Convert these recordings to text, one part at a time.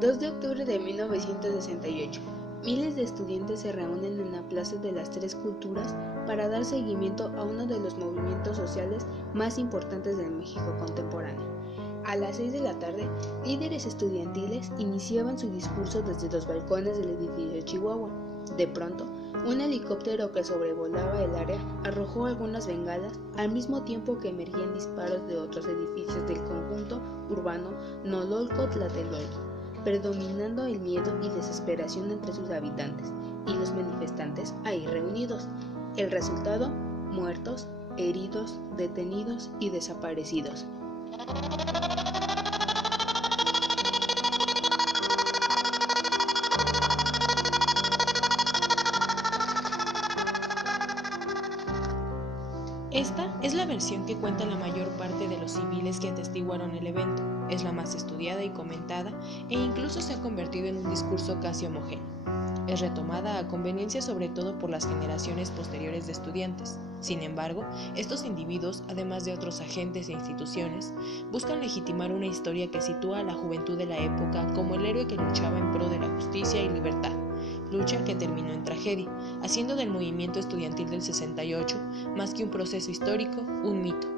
2 de octubre de 1968. Miles de estudiantes se reúnen en la Plaza de las Tres Culturas para dar seguimiento a uno de los movimientos sociales más importantes del México contemporáneo. A las 6 de la tarde, líderes estudiantiles iniciaban su discurso desde los balcones del edificio Chihuahua. De pronto, un helicóptero que sobrevolaba el área arrojó algunas bengalas al mismo tiempo que emergían disparos de otros edificios del conjunto urbano Nololco-Tlatelolco, predominando el miedo y desesperación entre sus habitantes y los manifestantes ahí reunidos. El resultado: muertos, heridos, detenidos y desaparecidos. Esta es la versión que cuenta la mayor parte de los civiles que atestiguaron el evento. Es la más estudiada y comentada e incluso se ha convertido en un discurso casi homogéneo. Es retomada a conveniencia sobre todo por las generaciones posteriores de estudiantes. Sin embargo, estos individuos, además de otros agentes e instituciones, buscan legitimar una historia que sitúa a la juventud de la época como el héroe que luchaba en pro de la justicia y libertad, lucha que terminó en tragedia, haciendo del movimiento estudiantil del 68, más que un proceso histórico, un mito.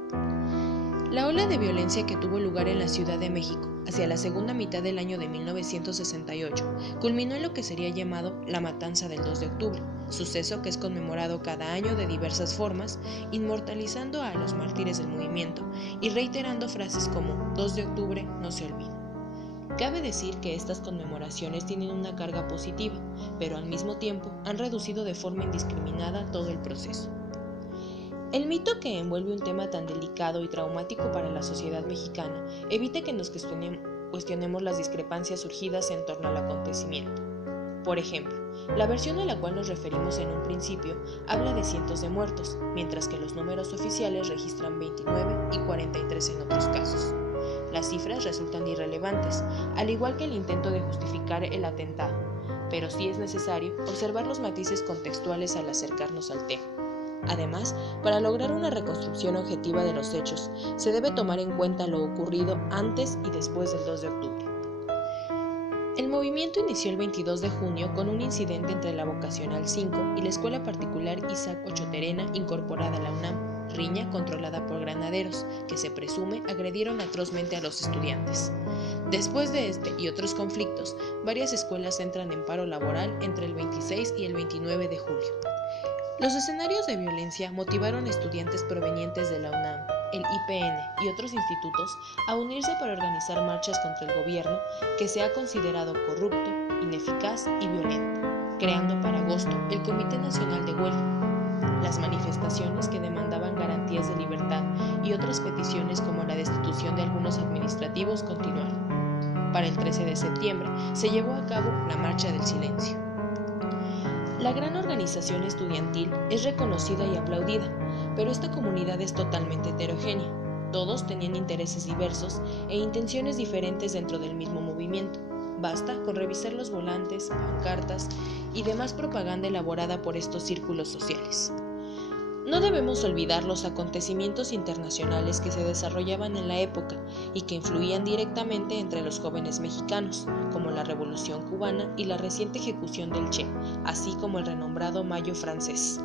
La ola de violencia que tuvo lugar en la Ciudad de México hacia la segunda mitad del año de 1968 culminó en lo que sería llamado la Matanza del 2 de octubre, suceso que es conmemorado cada año de diversas formas, inmortalizando a los mártires del movimiento y reiterando frases como 2 de octubre no se olvida. Cabe decir que estas conmemoraciones tienen una carga positiva, pero al mismo tiempo han reducido de forma indiscriminada todo el proceso. El mito que envuelve un tema tan delicado y traumático para la sociedad mexicana evita que nos cuestionemos las discrepancias surgidas en torno al acontecimiento. Por ejemplo, la versión a la cual nos referimos en un principio habla de cientos de muertos, mientras que los números oficiales registran 29 y 43 en otros casos. Las cifras resultan irrelevantes, al igual que el intento de justificar el atentado, pero sí es necesario observar los matices contextuales al acercarnos al tema. Además, para lograr una reconstrucción objetiva de los hechos, se debe tomar en cuenta lo ocurrido antes y después del 2 de octubre. El movimiento inició el 22 de junio con un incidente entre la Vocacional 5 y la Escuela Particular Isaac Ochoa Terena, incorporada a la UNAM, riña controlada por granaderos, que se presume agredieron atrozmente a los estudiantes. Después de este y otros conflictos, varias escuelas entran en paro laboral entre el 26 y el 29 de julio. Los escenarios de violencia motivaron a estudiantes provenientes de la UNAM, el IPN y otros institutos a unirse para organizar marchas contra el gobierno que se ha considerado corrupto, ineficaz y violento, creando para agosto el Comité Nacional de Huelga. Las manifestaciones que demandaban garantías de libertad y otras peticiones como la destitución de algunos administrativos continuaron. Para el 13 de septiembre se llevó a cabo la Marcha del Silencio. La gran organización estudiantil es reconocida y aplaudida, pero esta comunidad es totalmente heterogénea. Todos tenían intereses diversos e intenciones diferentes dentro del mismo movimiento. Basta con revisar los volantes, pancartas y demás propaganda elaborada por estos círculos sociales. No debemos olvidar los acontecimientos internacionales que se desarrollaban en la época y que influían directamente entre los jóvenes mexicanos, como la Revolución Cubana y la reciente ejecución del Che, así como el renombrado Mayo francés.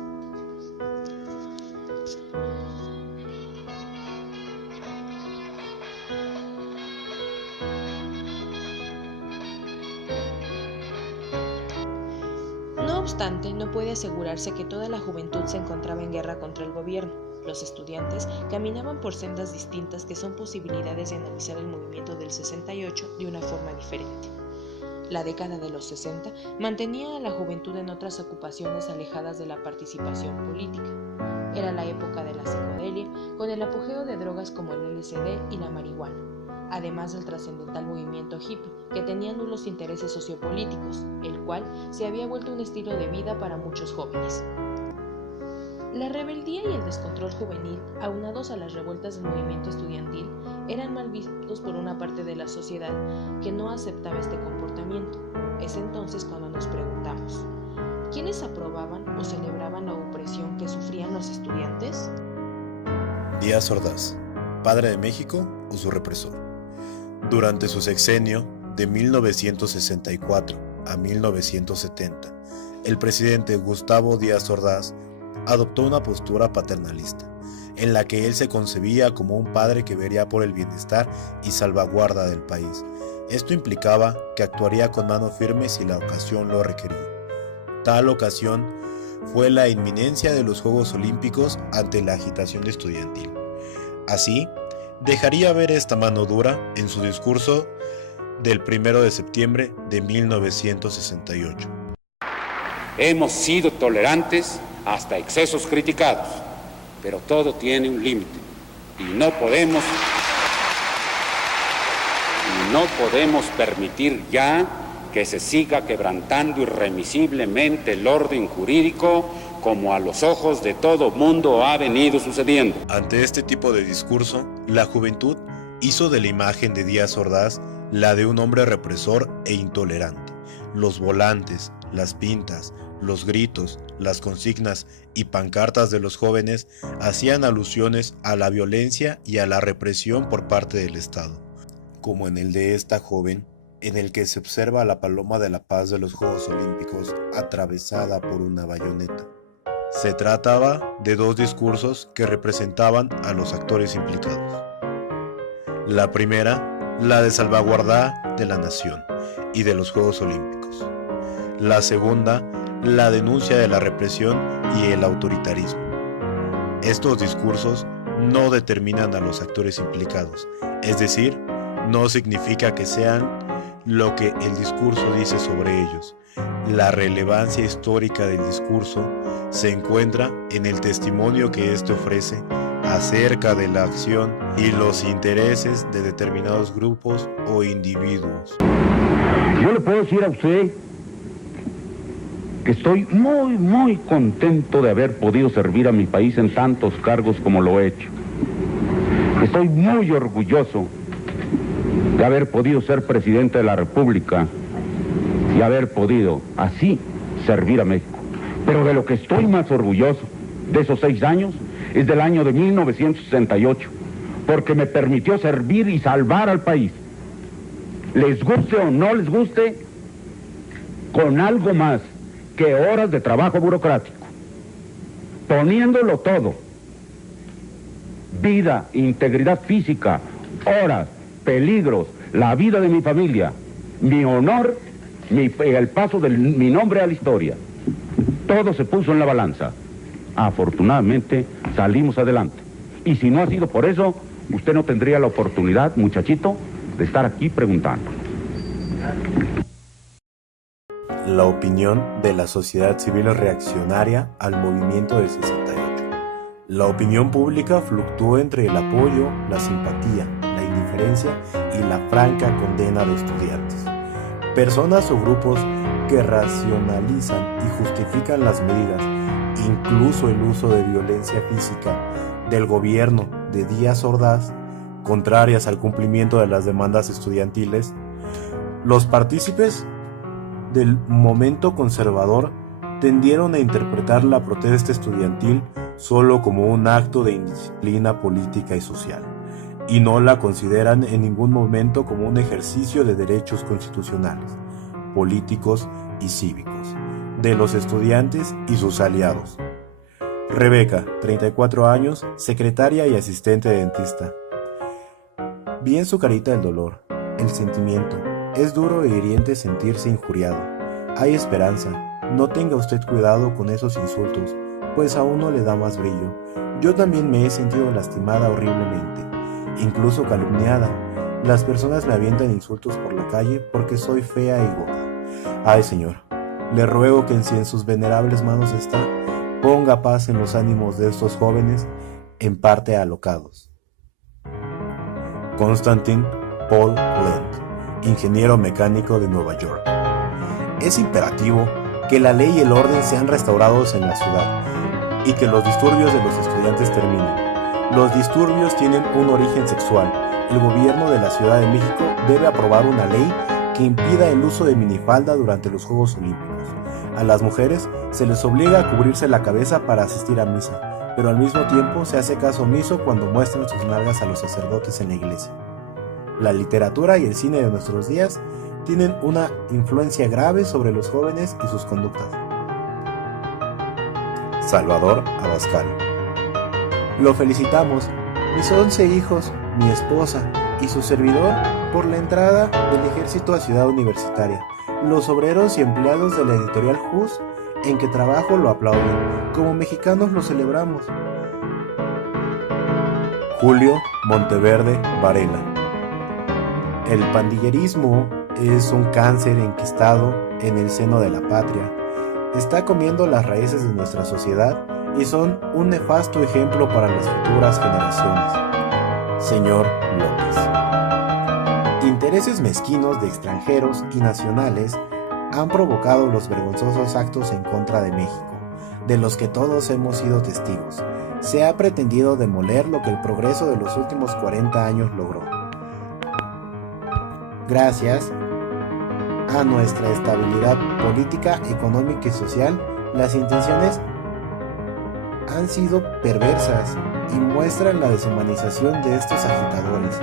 No obstante, no puede asegurarse que toda la juventud se encontraba en guerra contra el gobierno. Los estudiantes caminaban por sendas distintas que son posibilidades de analizar el movimiento del 68 de una forma diferente. La década de los 60 mantenía a la juventud en otras ocupaciones alejadas de la participación política. Era la época de la psicodelia, con el apogeo de drogas como el LSD y la marihuana, además del trascendental movimiento hippie, que tenía nulos intereses sociopolíticos, el cual se había vuelto un estilo de vida para muchos jóvenes. La rebeldía y el descontrol juvenil, aunados a las revueltas del movimiento estudiantil, eran mal vistos por una parte de la sociedad que no aceptaba este comportamiento. Es entonces cuando nos preguntamos, ¿quiénes aprobaban o celebraban la opresión que sufrían los estudiantes? Díaz Ordaz, padre de México o su represor. Durante su sexenio, de 1964 a 1970, el presidente Gustavo Díaz Ordaz adoptó una postura paternalista, en la que él se concebía como un padre que vería por el bienestar y salvaguarda del país. Esto implicaba que actuaría con mano firme si la ocasión lo requería. Tal ocasión fue la inminencia de los Juegos Olímpicos ante la agitación estudiantil. Así, dejaría ver esta mano dura en su discurso del 1 de septiembre de 1968. Hemos sido tolerantes hasta excesos criticados, pero todo tiene un límite y no podemos permitir ya que se siga quebrantando irremisiblemente el orden jurídico como a los ojos de todo mundo ha venido sucediendo. Ante este tipo de discurso, la juventud hizo de la imagen de Díaz Ordaz la de un hombre represor e intolerante. Los volantes, las pintas, los gritos, las consignas y pancartas de los jóvenes hacían alusiones a la violencia y a la represión por parte del Estado, como en el de esta joven, en el que se observa la paloma de la paz de los Juegos Olímpicos atravesada por una bayoneta. Se trataba de dos discursos que representaban a los actores implicados. La primera, la de salvaguardar de la nación y de los Juegos Olímpicos. La segunda, la denuncia de la represión y el autoritarismo. Estos discursos no determinan a los actores implicados, es decir, no significa que sean lo que el discurso dice sobre ellos. La relevancia histórica del discurso se encuentra en el testimonio que éste ofrece acerca de la acción y los intereses de determinados grupos o individuos. Yo le puedo decir a usted que estoy muy contento de haber podido servir a mi país en tantos cargos como lo he hecho. Estoy muy orgulloso de haber podido ser presidente de la República y haber podido así servir a México. Pero de lo que estoy más orgulloso de esos 6 años es del año de 1968, porque me permitió servir y salvar al país. Les guste o no les guste, con algo más que horas de trabajo burocrático, poniéndolo todo: vida, integridad física, horas, peligros, la vida de mi familia, mi honor, el paso de mi nombre a la historia. Todo se puso en la balanza. Afortunadamente salimos adelante. Y si no ha sido por eso, usted no tendría la oportunidad, muchachito, de estar aquí preguntando. La opinión de la sociedad civil reaccionaria al movimiento del 68. La opinión pública fluctuó entre el apoyo, la simpatía, la indiferencia y la franca condena de estudiantes. Personas o grupos que racionalizan y justifican las medidas, incluso el uso de violencia física del gobierno de Díaz Ordaz, contrarias al cumplimiento de las demandas estudiantiles. Los partícipes del momento conservador tendieron a interpretar la protesta estudiantil solo como un acto de indisciplina política y social, y no la consideran en ningún momento como un ejercicio de derechos constitucionales, políticos y cívicos de los estudiantes y sus aliados. Rebeca, 34 años, secretaria y asistente dentista. Vi en su carita el dolor, el sentimiento. Es duro e hiriente sentirse injuriado. Hay esperanza. No tenga usted cuidado con esos insultos, pues a uno le da más brillo. Yo también me he sentido lastimada horriblemente, incluso calumniada. Las personas me avientan insultos por la calle porque soy fea y gorda. Ay, Señor, le ruego que si en sus venerables manos está, ponga paz en los ánimos de estos jóvenes, en parte alocados. Constantin Paul Lent, ingeniero mecánico de Nueva York. Es imperativo que la ley y el orden sean restaurados en la ciudad y que los disturbios de los estudiantes terminen. Los disturbios tienen un origen sexual. El gobierno de la Ciudad de México debe aprobar una ley que impida el uso de minifalda durante los Juegos Olímpicos. A las mujeres se les obliga a cubrirse la cabeza para asistir a misa, pero al mismo tiempo se hace caso omiso cuando muestran sus nalgas a los sacerdotes en la iglesia. La literatura y el cine de nuestros días tienen una influencia grave sobre los jóvenes y sus conductas. Salvador Abascal. Lo felicitamos, mis 11 hijos, mi esposa y su servidor, por la entrada del ejército a Ciudad Universitaria. Los obreros y empleados de la editorial JUS en que trabajo lo aplauden. Como mexicanos lo celebramos. Julio Monteverde Varela. El pandillerismo es un cáncer enquistado en el seno de la patria. Está comiendo las raíces de nuestra sociedad y son un nefasto ejemplo para las futuras generaciones. Señor López. Intereses mezquinos de extranjeros y nacionales han provocado los vergonzosos actos en contra de México, de los que todos hemos sido testigos. Se ha pretendido demoler lo que el progreso de los últimos 40 años logró. Gracias a nuestra estabilidad política, económica y social, las intenciones han sido perversas y muestran la deshumanización de estos agitadores,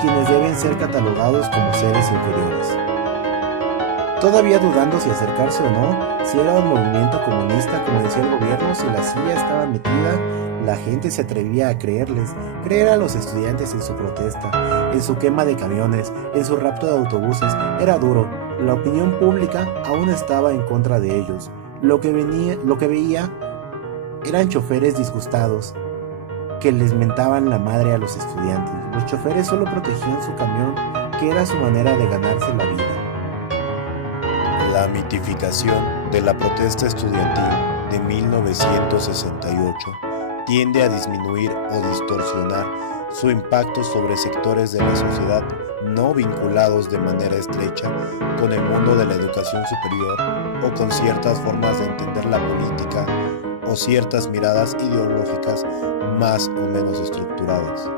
quienes deben ser catalogados como seres inferiores. Todavía dudando si acercarse o no, si era un movimiento comunista como decía el gobierno, si la CIA estaba metida, la gente se atrevía a creer a los estudiantes en su protesta, en su quema de camiones, en su rapto de autobuses. Era duro, la opinión pública aún estaba en contra de ellos. Lo que veía eran choferes disgustados que les mentaban la madre a los estudiantes. Los choferes solo protegían su camión, que era su manera de ganarse la vida. La mitificación de la protesta estudiantil de 1968 tiende a disminuir o distorsionar su impacto sobre sectores de la sociedad no vinculados de manera estrecha con el mundo de la educación superior o con ciertas formas de entender la política o ciertas miradas ideológicas más o menos estructuradas.